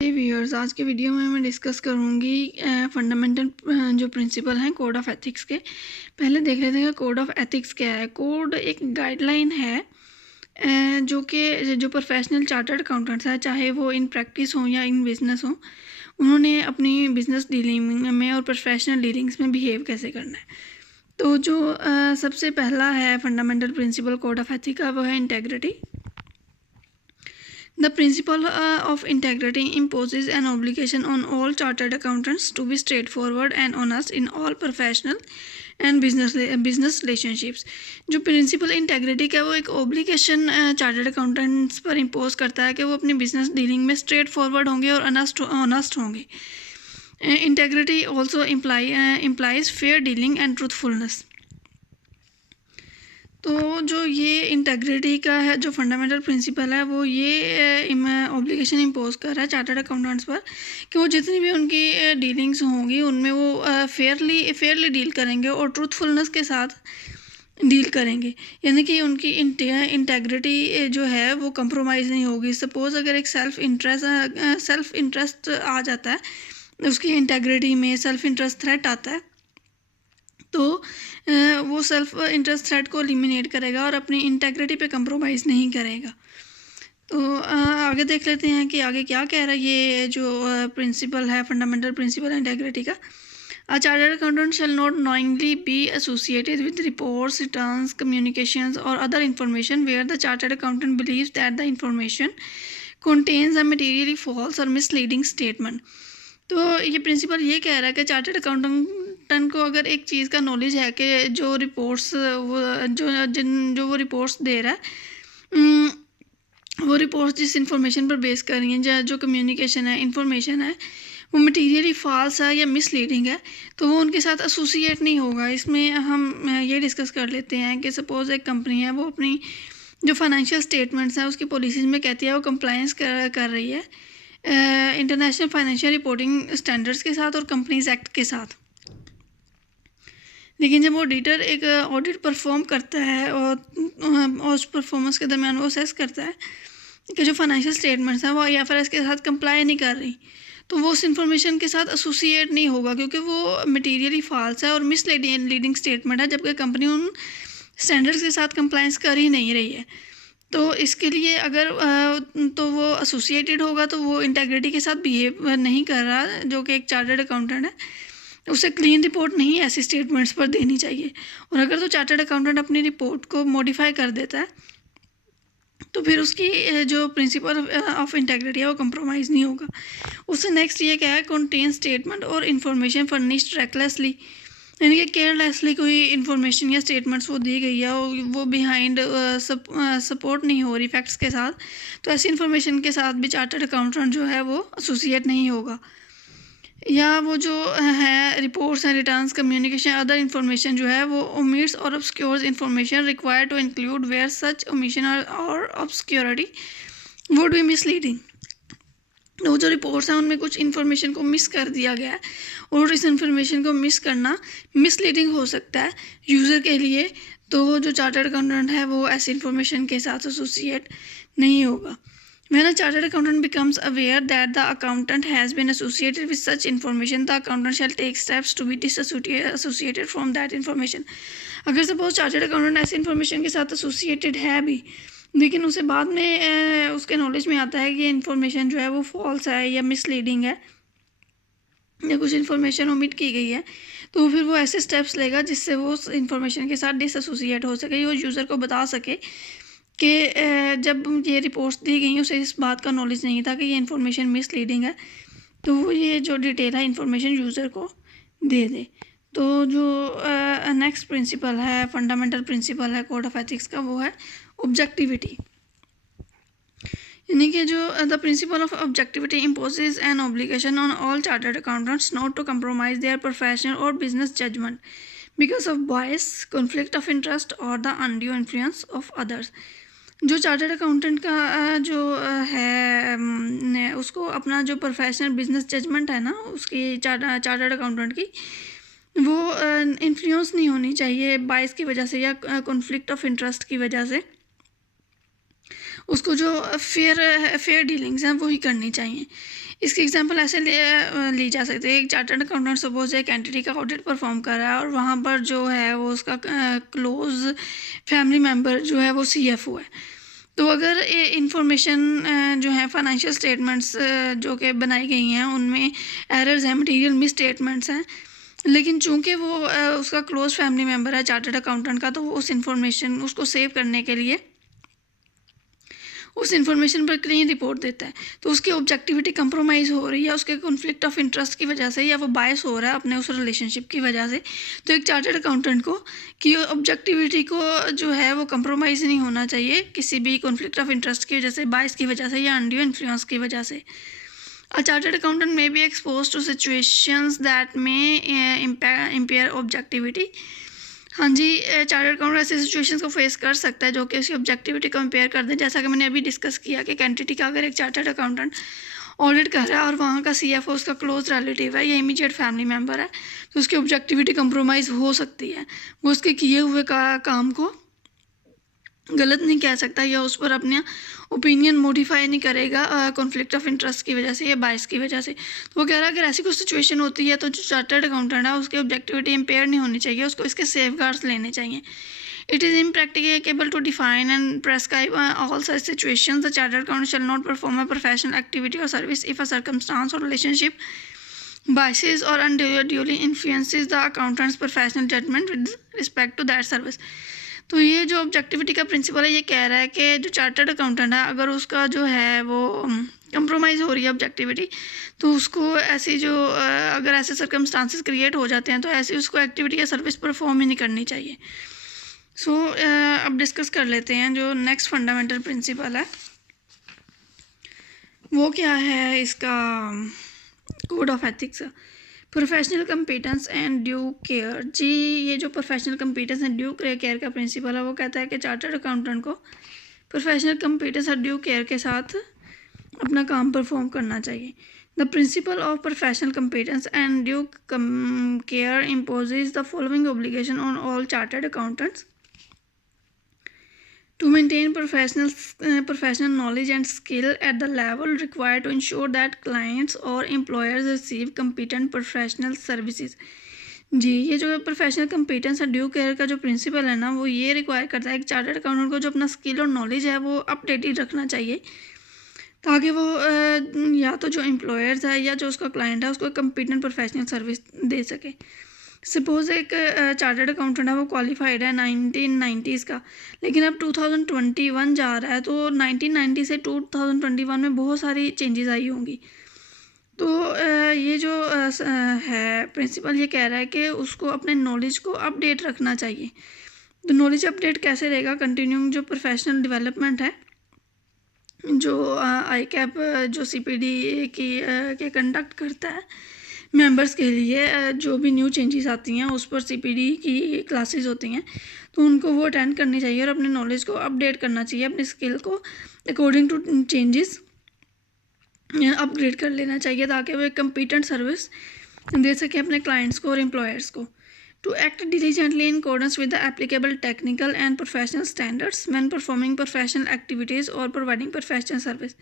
Viewers, आज के video में मैं डिस्कस करूंगी फंडामेंटल जो प्रिंसिपल हैं कोड ऑफ एथिक्स के। पहले देख लेते हैं कोड ऑफ एथिक्स क्या है। कोड एक गाइडलाइन है जो कि जो प्रोफेशनल चार्टर्ड अकाउंटेंट्स है, चाहे वो इन प्रैक्टिस हो या इन बिजनेस हो, उन्होंने अपनी बिजनेस डीलिंग में और प्रोफेशनल डीलिंग्स में बिहेव कैसे करना है। तो जो सबसे पहला है fundamental principal code of ethics का, वो है integrity. The principle of integrity imposes an obligation on all chartered accountants to be straightforward and honest in all professional and business relationships। जो प्रिंसिपल इंटेग्रिटी का, वो एक ओब्लिगेशन चार्टर्ड अकाउंटेंट्स पर impose करता है कि वो अपनी बिजनेस डीलिंग में स्ट्रेट फॉरवर्ड होंगे और ऑनेस्ट होंगे। Integrity also implies fair dealing and truthfulness. तो जो ये इंटेग्रिटी का है, जो फंडामेंटल प्रिंसिपल है, वो ये ऑब्लिगेशन इम्पोज कर रहा है चार्टर्ड अकाउंटेंट्स पर कि वो जितनी भी उनकी डीलिंग्स होंगी उनमें वो फेयरली डील करेंगे और ट्रूथफुलनेस के साथ डील करेंगे। यानी कि उनकी इंटेग्रिटी जो है वो कंप्रोमाइज़ नहीं होगी। सपोज़ अगर एक सेल्फ इंटरेस्ट आ जाता है, उसकी इंटेग्रिटी में सेल्फ इंटरेस्ट थ्रेट आता है, तो वो सेल्फ इंटरेस्ट थ्रेट को एलिमिनेट करेगा और अपनी इंटेग्रिटी पे कंप्रोमाइज़ नहीं करेगा। तो आगे देख लेते हैं कि आगे क्या कह रहा है ये जो प्रिंसिपल है, फंडामेंटल प्रिंसिपल इंटेग्रिटी का। A chartered accountant shall not knowingly be associated with reports, returns, communications or other information where the chartered accountant believes that the information contains a materially false or misleading statement। तो ये principal ये कह रहा है कि chartered accountant को अगर एक चीज़ का नॉलेज है कि जो रिपोर्ट्स जो वो रिपोर्ट्स दे रहा है, वो रिपोर्ट्स जिस इंफॉर्मेशन पर बेस कर रही हैं, जो कम्युनिकेशन है, इंफॉर्मेशन है, वो मटीरियली फॉल्स है या मिसलीडिंग है, तो वो उनके साथ एसोसिएट नहीं होगा। इसमें हम ये डिस्कस कर लेते हैं कि सपोज़ एक कंपनी है, वो अपनी जो फाइनेंशियल स्टेटमेंट्स हैं उसकी पॉलिसीज़ में कहती है वो कंप्लायंस कर रही है इंटरनेशनल फाइनेंशियल रिपोर्टिंग स्टैंडर्ड्स के साथ और कंपनीज एक्ट के साथ। लेकिन जब ऑडिटर एक ऑडिट परफॉर्म करता है और उस परफॉर्मेंस के दरमियान वो असेस करता है कि जो फाइनेंशियल स्टेटमेंट्स हैं वो IFRS के साथ कंप्लाई नहीं कर रही, तो वो उस इंफॉर्मेशन के साथ एसोसिएट नहीं होगा, क्योंकि वो मटीरियली फॉल्स है और मिसलीडिंग स्टेटमेंट है, जबकि कंपनी उन स्टैंडर्ड्स के साथ कंप्लायंस कर ही नहीं रही है। तो इसके लिए अगर तो वो एसोसिएटेड होगा तो वो इंटेग्रिटी के साथ बिहेव नहीं कर रहा, जो कि एक चार्टर्ड अकाउंटेंट है, उसे क्लीन रिपोर्ट नहीं ऐसी स्टेटमेंट्स पर देनी चाहिए। और अगर तो चार्टर्ड अकाउंटेंट अपनी रिपोर्ट को मॉडिफाई कर देता है तो फिर उसकी जो प्रिंसिपल ऑफ इंटेग्रिटी है वो कंप्रोमाइज़ नहीं होगा। उससे नेक्स्ट ये क्या है, कंटेन स्टेटमेंट और इन्फॉर्मेशन फर्निश्ड रेकलेसली, यानी कि केयरलेसली कोई इन्फॉर्मेशन या स्टेटमेंट्स वो दी गई है वो बिहाइंड सपोर्ट नहीं हो रही फैक्ट्स के साथ, तो ऐसी इन्फॉर्मेशन के साथ भी चार्टर्ड अकाउंटेंट जो है वो एसोसिएट नहीं होगा। या वो जो है reports and returns, communication, other information जो है वो ओमिट्स और obscures information required to include where such omission और ऑब्सक्योरिटी वुड बी मिसलीडिंग। वो जो रिपोर्ट्स हैं उनमें कुछ इन्फॉर्मेशन को मिस कर दिया गया है और इस इन्फॉर्मेशन को मिस करना मिसलीडिंग हो सकता है यूज़र के लिए, तो जो चार्टर्ड अकाउंटेंट है वो ऐसी इन्फॉर्मेशन के साथ एसोसिएट नहीं होगा। When a chartered accountant becomes aware that the accountant has been associated with such information, the accountant shall take steps to be disassociated from that information। अगर सपोज चार्टर्ड अकाउंटेंट ऐसी information के साथ associated है भी, लेकिन उसे बाद में उसके नॉलेज में आता है कि इन्फॉर्मेशन जो है वो फॉल्स है या मिसलीडिंग है या कुछ इन्फॉर्मेशन ओमिट की गई है, तो फिर वो ऐसे स्टेप्स लेगा जिससे वो उस इन्फॉर्मेशन के साथ डिसएसोसिएट हो सके, वो यूज़र को बता सके कि जब ये रिपोर्ट्स दी गई उसे इस बात का नॉलेज नहीं था कि ये इन्फॉर्मेशन मिसलीडिंग है, तो वो ये जो डिटेल है इन्फॉर्मेशन यूज़र को दे दे। तो जो नेक्स्ट प्रिंसिपल है, फंडामेंटल प्रिंसिपल है कोड ऑफ एथिक्स का, वो है ऑब्जेक्टिविटी। यानी कि जो the principle of objectivity imposes an obligation on all chartered accountants not to compromise their professional और business judgement because of bias, conflict of interest और the undue influence of others. जो chartered accountant का जो है उसको अपना जो professional business judgement है ना, उसकी चार्टर्ड अकाउंटेंट की, वो इन्फ्लुएंस नहीं होनी चाहिए बायस की वजह से या कॉन्फ्लिक्ट ऑफ इंटरेस्ट की वजह से। उसको जो फेयर डीलिंग्स हैं वो ही करनी चाहिए। इसकी एग्जांपल ऐसे ली जा सकती है। एक चार्टर्ड अकाउंटेंट सपोज एक एंटिटी का ऑडिट परफॉर्म कर रहा है और वहाँ पर जो है वो उसका क्लोज फैमिली मेम्बर जो है वो CFO है। तो अगर ये इंफॉर्मेशन जो है फाइनेंशियल स्टेटमेंट्स जो कि बनाई गई हैं उनमें एरर्स हैं, मटेरियल मिस स्टेटमेंट्स हैं, लेकिन चूंकि वो उसका क्लोज फैमिली मेम्बर है चार्टर्ड अकाउंटेंट का, तो वो उस इंफॉर्मेशन उसको सेव करने के लिए उस इंफॉर्मेशन पर क्लीन रिपोर्ट देता है। तो उसकी ऑब्जेक्टिविटी कंप्रोमाइज़ हो रही है उसके कॉन्फ्लिक्ट ऑफ इंटरेस्ट की वजह से, या वो बायस हो रहा है अपने उस रिलेशनशिप की वजह से। तो एक चार्टर्ड अकाउंटेंट को कि ऑब्जेक्टिविटी को जो है वो कंप्रोमाइज़ नहीं होना चाहिए किसी भी कॉन्फ्लिक्ट ऑफ इंटरेस्ट की वजह से, बायस की वजह से या अनड्यू इन्फ्लुएंस की वजह से। A chartered accountant may be exposed to situations that may impair objectivity। हाँ जी, चार्टर्ड अकाउंटेंट ऐसी सिचुएशंस को फेस कर सकता है जो कि उसकी ऑब्जेक्टिविटी को इम्पेयर कर दें। जैसा कि मैंने अभी डिस्कस किया कि एंटिटी का अगर एक चार्टर्ड अकाउंटेंट ऑडिट कर रहा है और वहाँ का CFO उसका क्लोज रिलेटिव है या इमीडिएट फैमिली मेम्बर है, तो उसकी ऑब्जेक्टिविटी कंप्रोमाइज़ हो सकती है। वो उसके किए हुए काम को गलत नहीं कह सकता या उस पर अपना ओपिनियन मॉडिफाई नहीं करेगा कॉन्फ्लिक्ट ऑफ इंटरेस्ट की वजह से या बायस की वजह से। तो वो कह रहा है अगर ऐसी कोई सिचुएशन होती है तो जो चार्टर्ड अकाउंटेंट है उसकी ऑब्जेक्टिविटी इम्पेयर नहीं होनी चाहिए, उसको इसके सेफगार्ड्स लेने चाहिए। It is impracticable to define and prescribe all such situations. The chartered accountant shall not perform a professional activity or service if a circumstance or relationship biases or unduly influences the accountant's professional judgment with respect to that service। तो ये जो objectivity का principle है ये कह रहा है कि जो चार्टर्ड अकाउंटेंट है अगर उसका जो है वो कंप्रोमाइज़ हो रही है ऑब्जेक्टिविटी, तो उसको ऐसी जो अगर ऐसे सर्कमस्टांसेस क्रिएट हो जाते हैं तो ऐसी उसको एक्टिविटी या सर्विस परफॉर्म ही नहीं करनी चाहिए। सो अब डिस्कस कर लेते हैं जो नेक्स्ट फंडामेंटल प्रिंसिपल है वो क्या है इसका। Code of ethics, professional competence and due care. जी, ये जो professional competence and due care का प्रिंसिपल है वो कहता है कि चार्टर्ड अकाउंटेंट को प्रोफेशनल कंपिटेंस और ड्यू केयर के साथ अपना काम परफॉर्म करना चाहिए। The principle of professional competence and due care imposes the following obligation on all chartered accountants to maintain professional knowledge and skill at the level required to ensure that clients or employers receive competent professional services। जी, ये जो professional competence और due care का जो principal है ना वो ये require करता है कि चार्टर्ड अकाउंटेंट को जो अपना स्किल और नॉलेज है वो अपडेटेड रखना चाहिए ताकि वो या तो जो एम्प्लॉयर्स है या जो उसका क्लाइंट है उसको कंपिटेंट प्रोफेशनल सर्विस दे सके। सपोज एक चार्टर्ड अकाउंटेंट है वो क्वालिफाइड है 1990s का, लेकिन अब 2021 जा रहा है तो 1990 से 2021 में बहुत सारी चेंजेस आई होंगी। तो ये जो है प्रिंसिपल ये कह रहा है कि उसको अपने नॉलेज को अपडेट रखना चाहिए। तो नॉलेज अपडेट कैसे रहेगा? कंटिन्यूइंग जो प्रोफेशनल डेवलपमेंट है जो ICAP जो CPD के कंडक्ट करता है मेंबर्स के लिए, जो भी न्यू चेंजेस आती हैं उस पर CPD की क्लासेस होती हैं तो उनको वो अटेंड करनी चाहिए और अपने नॉलेज को अपडेट करना चाहिए, अपने स्किल को अकॉर्डिंग टू चेंजेस अपग्रेड कर लेना चाहिए ताकि वो एक कम्पिटेंट सर्विस दे सके अपने क्लाइंट्स को और एम्प्लॉयर्स को। To act diligently in accordance with the applicable technical and professional standards when performing professional activities और प्रोवाइडिंग प्रोफेशनल सर्विस।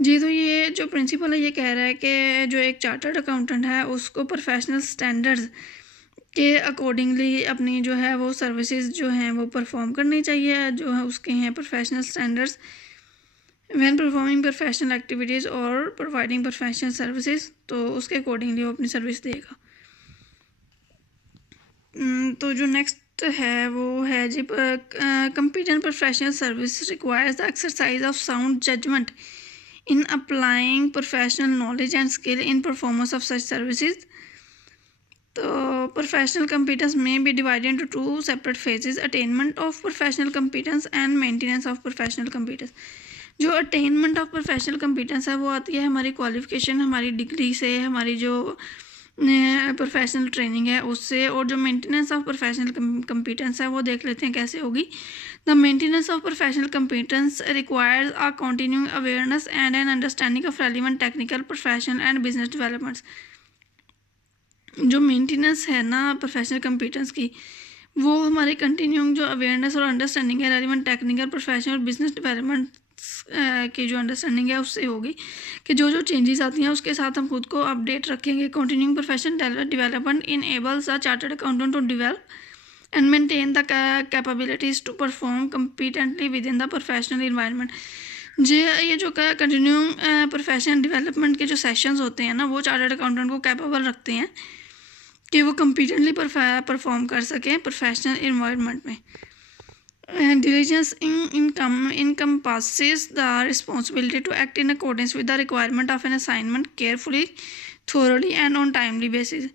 जी, तो ये जो प्रिंसिपल है ये कह रहा है कि जो एक चार्टर्ड अकाउंटेंट है उसको प्रोफेशनल स्टैंडर्ड्स के अकॉर्डिंगली अपनी जो है वो सर्विसेज जो हैं वो परफॉर्म करनी चाहिए, जो है उसके हैं professional standards when performing professional activities और प्रोवाइडिंग प्रोफेशनल सर्विसेज, तो उसके अकॉर्डिंगली वो अपनी सर्विस देगा। तो जो नेक्स्ट है वो है जी competent professional service requires the exercise of sound judgement in applying professional knowledge and skill in performance of such services। तो professional competence may be divided into two separate phases: attainment of professional competence and maintenance of professional competence। जो attainment of professional competence है वो आती है हमारी qualification, हमारी degree से, हमारी जो प्रोफेशनल ट्रेनिंग है उससे, और जो मेंटेनेंस ऑफ प्रोफेशनल कंपिटेंस है वो देख लेते हैं कैसे होगी। The maintenance of professional competence requires a continuing awareness and an understanding of relevant technical, professional and business developments. जो मेंटेनेंस है ना प्रोफेशनल कंपिटेंस की वो हमारी कंटिन्यूइंग जो अवेयरनेस और अंडरस्टैंडिंग है रेलिवेंट टेक्निकल, प्रोफेशनल और बिजनेस डेवलपमेंट की जो अंडरस्टैंडिंग है उससे होगी कि जो जो चेंजेस आती हैं उसके साथ हम खुद को अपडेट रखेंगे। Continuing professional development enables a chartered accountant to develop and maintain the capabilities to perform competently within the professional environment। ये जो कंटिन्यूइंग प्रोफेशनल डेवलपमेंट के जो सेशंस होते हैं ना, वो चार्टर्ड अकाउंटेंट को कैपेबल रखते हैं कि वो कम्पिटेंटली परफॉर्म कर सकें प्रोफेशनल इन्वायरमेंट में। Diligence encompasses the responsibility to act in accordance with the requirement of an assignment carefully, thoroughly and on timely basis।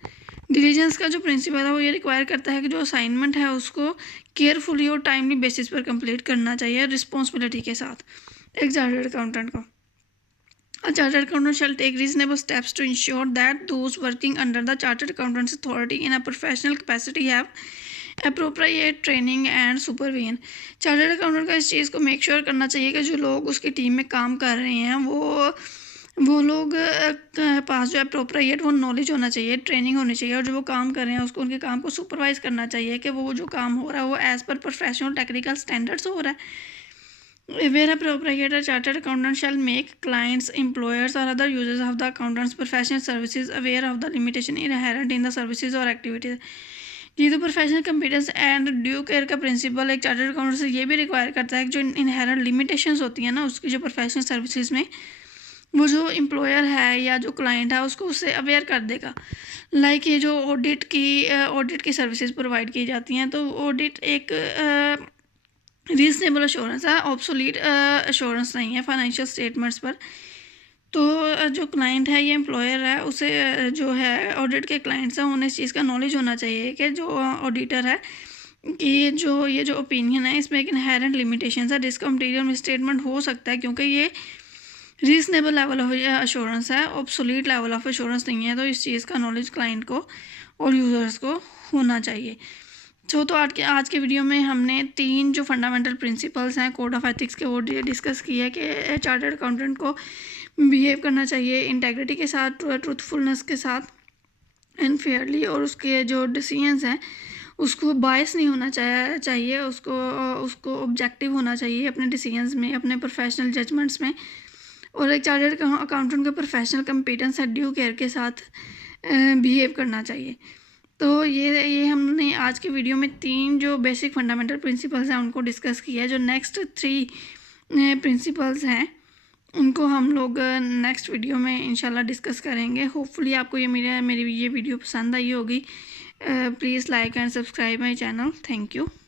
Diligence का जो प्रिंसिपल है वो ये रिक्वायर करता है कि जो असाइनमेंट है उसको केयरफुली और टाइमली बेसिस पर कंप्लीट करना चाहिए रिस्पॉन्सिबिलिटी के साथ एक चार्टर्ड अकाउंटेंट को। A chartered accountant shall take reasonable steps to ensure that those working under the chartered accountant's authority in a professional capacity have appropriate training and supervision। Chartered accountant का इस चीज़ को make sure करना चाहिए कि जो लोग उसकी टीम में काम कर रहे हैं वो लोग पास जो अप्रोप्रिएट वो नॉलेज होना चाहिए, ट्रेनिंग होनी चाहिए, और जो वो काम कर रहे हैं उसको उनके काम को सुपरवाइज करना चाहिए कि वो जो काम हो रहा है वो as per professional technical standards हो रहा है। Where appropriate, a chartered accountant shall make clients, employers, or other users of the accountant's professional services aware of the limitation inherent in the services or activities। ये तो professional competence and due care का principal एक chartered accountant से ये भी require करता है कि जो इनहेरेंट लिमिटेशंस होती हैं ना उसकी जो प्रोफेशनल सर्विसेज में, वो जो एम्प्लॉयर है या जो क्लाइंट है उसको उससे अवेयर कर देगा। लाइक ये जो ऑडिट की सर्विसेज प्रोवाइड की जाती हैं, तो ऑडिट एक रीजनेबल अश्योरेंस है, ऑब्सोलीट अश्योरेंस नहीं है फाइनेंशियल स्टेटमेंट्स पर। तो जो क्लाइंट है या एम्प्लॉयर है उसे जो है ऑडिट के क्लाइंट्स हैं उन्हें इस चीज़ का नॉलेज होना चाहिए कि जो ऑडिटर है कि ये जो ओपिनियन है इसमें एक इनहेरेंट लिमिटेशन है जिसका मटीरियल में स्टेटमेंट हो सकता है, क्योंकि ये रीजनेबल लेवल ऑफ अश्योरेंस है, ऑब्सोलीट लेवल ऑफ अश्योरेंस नहीं है। तो इस चीज़ का नॉलेज क्लाइंट को और यूज़र्स को होना चाहिए। तो आज के वीडियो में हमने 3 जो फंडामेंटल प्रिंसिपल्स हैं कोड ऑफ एथिक्स के वो डिस्कस किया है कि चार्टर्ड अकाउंटेंट को बिहेव करना चाहिए इंटेग्रिटी के साथ, ट्रूथफुलनेस के साथ एंड फेयरली, और उसके जो डिसीजंस हैं उसको बायस नहीं होना चाहिए, उसको ऑब्जेक्टिव होना चाहिए अपने डिसीजंस में, अपने प्रोफेशनल जजमेंट्स में। और एक चार्टर्ड अकाउंटेंट का प्रोफेशनल कंपिटेंस है ड्यू केयर के साथ बिहेव करना चाहिए। तो ये हमने आज के वीडियो में 3 जो बेसिक फंडामेंटल प्रिंसिपल्स हैं उनको डिस्कस किया है। जो नेक्स्ट 3 प्रिंसिपल्स हैं उनको हम लोग नेक्स्ट वीडियो में इंशाल्लाह डिस्कस करेंगे। होपफुली आपको मेरी ये वीडियो पसंद आई होगी। Please like and subscribe my channel. Thank you.